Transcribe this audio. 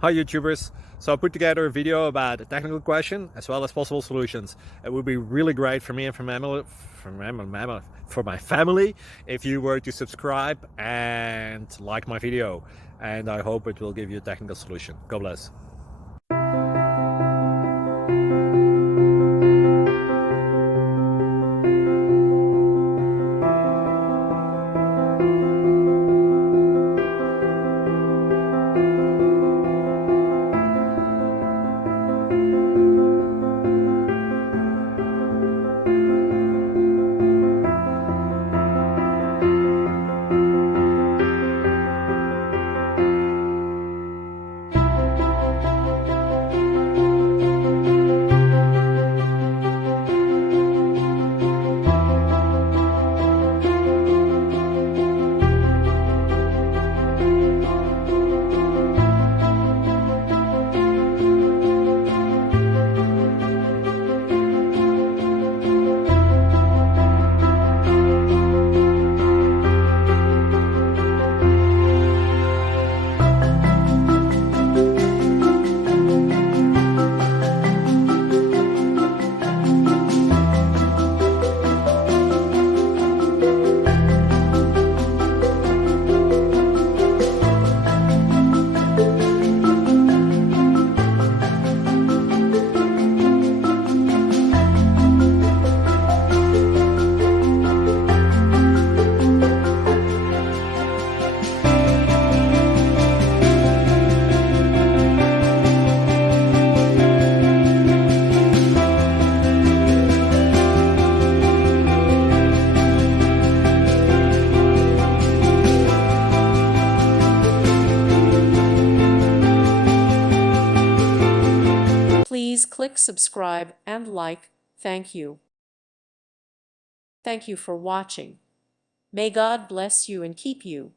Hi YouTubers! So I put together a video about a technical question as well as possible solutions. It would be really great for me and for my family if you were to subscribe and like my video, and I hope it will give you a technical solution. God bless. Please click subscribe and like. Thank you. Thank you for watching. May God bless you and keep you.